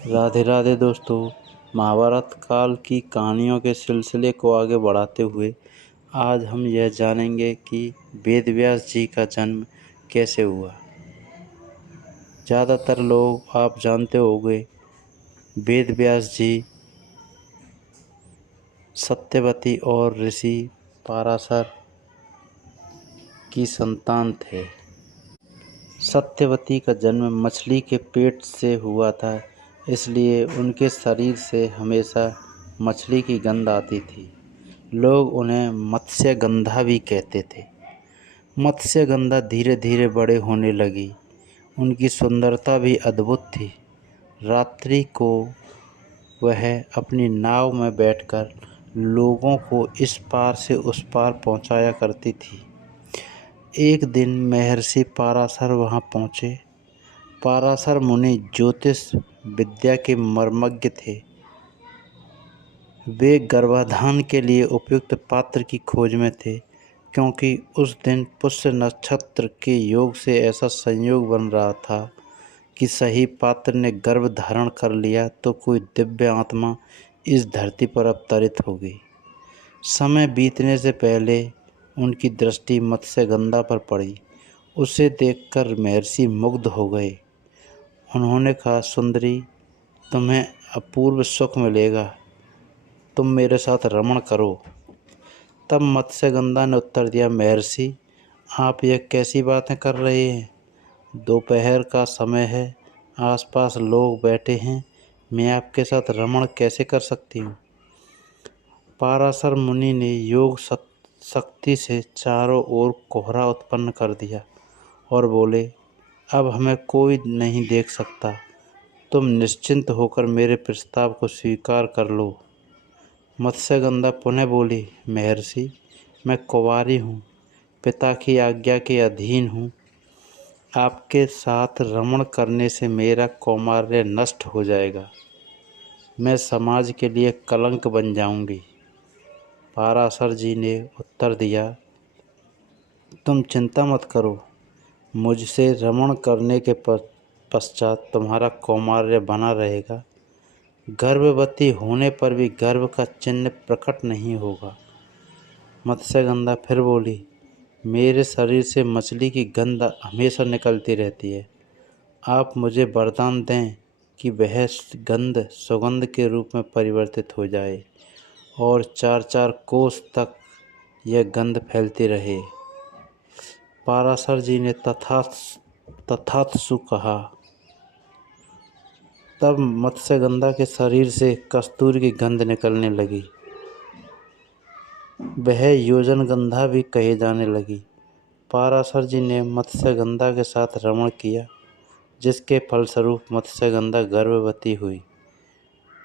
राधे राधे दोस्तों। महाभारत काल की कहानियों के सिलसिले को आगे बढ़ाते हुए आज हम यह जानेंगे कि वेद व्यास जी का जन्म कैसे हुआ। ज़्यादातर लोग आप जानते होंगे वेद व्यास जी सत्यवती और ऋषि पराशर की संतान थे। सत्यवती का जन्म मछली के पेट से हुआ था, इसलिए उनके शरीर से हमेशा मछली की गंध आती थी। लोग उन्हें मत्स्यगंधा भी कहते थे। मत्स्यगंधा धीरे धीरे बड़े होने लगी। उनकी सुंदरता भी अद्भुत थी। रात्रि को वह अपनी नाव में बैठकर लोगों को इस पार से उस पार पहुंचाया करती थी। एक दिन महर्षि पराशर वहां पहुंचे। पराशर मुनि ज्योतिष विद्या के मर्मज्ञ थे। वे गर्भाधान के लिए उपयुक्त पात्र की खोज में थे, क्योंकि उस दिन पुष्य नक्षत्र के योग से ऐसा संयोग बन रहा था कि सही पात्र ने गर्भ धारण कर लिया तो कोई दिव्य आत्मा इस धरती पर अवतरित होगी। समय बीतने से पहले उनकी दृष्टि मत्स्यगंधा पर पड़ी। उसे देखकर महर्षि मुग्ध हो गए। उन्होंने कहा, सुंदरी, तुम्हें अपूर्व सुख मिलेगा, तुम मेरे साथ रमण करो। तब मत्स्यगंधा ने उत्तर दिया, महर्षि, आप यह कैसी बातें कर रहे हैं? दोपहर का समय है, आसपास लोग बैठे हैं, मैं आपके साथ रमण कैसे कर सकती हूँ? पराशर मुनि ने योग शक्ति से चारों ओर कोहरा उत्पन्न कर दिया और बोले, अब हमें कोई नहीं देख सकता, तुम निश्चिंत होकर मेरे प्रस्ताव को स्वीकार कर लो। मत्स्यगंधा पुनः बोली, महर्षि, मैं कुंवारी हूँ, पिता की आज्ञा के अधीन हूँ। आपके साथ रमण करने से मेरा कौमार्य नष्ट हो जाएगा, मैं समाज के लिए कलंक बन जाऊंगी। पराशर जी ने उत्तर दिया, तुम चिंता मत करो, मुझसे रमण करने के पश्चात तुम्हारा कौमार्य बना रहेगा। गर्भवती होने पर भी गर्भ का चिन्ह प्रकट नहीं होगा। मत्स्यगंधा फिर बोली, मेरे शरीर से मछली की गंध हमेशा निकलती रहती है। आप मुझे वरदान दें कि वह गंध सुगंध के रूप में परिवर्तित हो जाए और 4-4 कोस तक यह गंध फैलती रहे। पराशर जी ने तथास्तु कहा। तब मत्स्यगंधा के शरीर से कस्तूरी की गंध निकलने लगी। वह योजनगंधा भी कहे जाने लगी। पराशर जी ने मत्स्यगंधा के साथ रमण किया, जिसके फलस्वरूप मत्स्यगंधा गर्भवती हुई।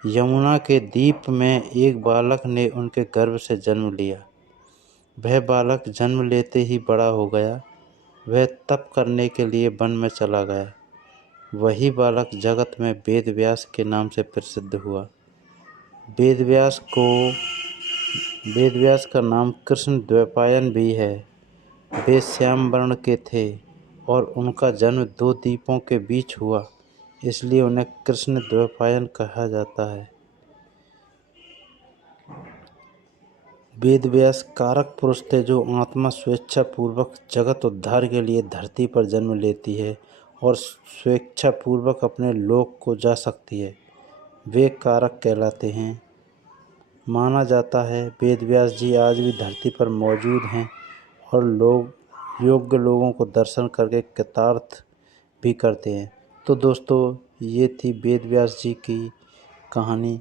यमुना के द्वीप में एक बालक ने उनके गर्भ से जन्म लिया। वह बालक जन्म लेते ही बड़ा हो गया। वह तप करने के लिए वन में चला गया। वही बालक जगत में वेद व्यास के नाम से प्रसिद्ध हुआ। वेद व्यास का नाम कृष्ण द्वैपायन भी है। वे श्याम वर्ण के थे और उनका जन्म 2 द्वीपों के बीच हुआ, इसलिए उन्हें कृष्ण द्वैपायन कहा जाता है। वेद व्यास कारक पुरुष थे, जो आत्मा स्वेच्छा पूर्वक जगत उद्धार के लिए धरती पर जन्म लेती है और स्वेच्छा पूर्वक अपने लोक को जा सकती है। वे कारक कहलाते हैं। माना जाता है वेद व्यास जी आज भी धरती पर मौजूद हैं और लोग योग्य लोगों को दर्शन करके कृतार्थ भी करते हैं। तो दोस्तों, ये थी वेद व्यास जी की कहानी।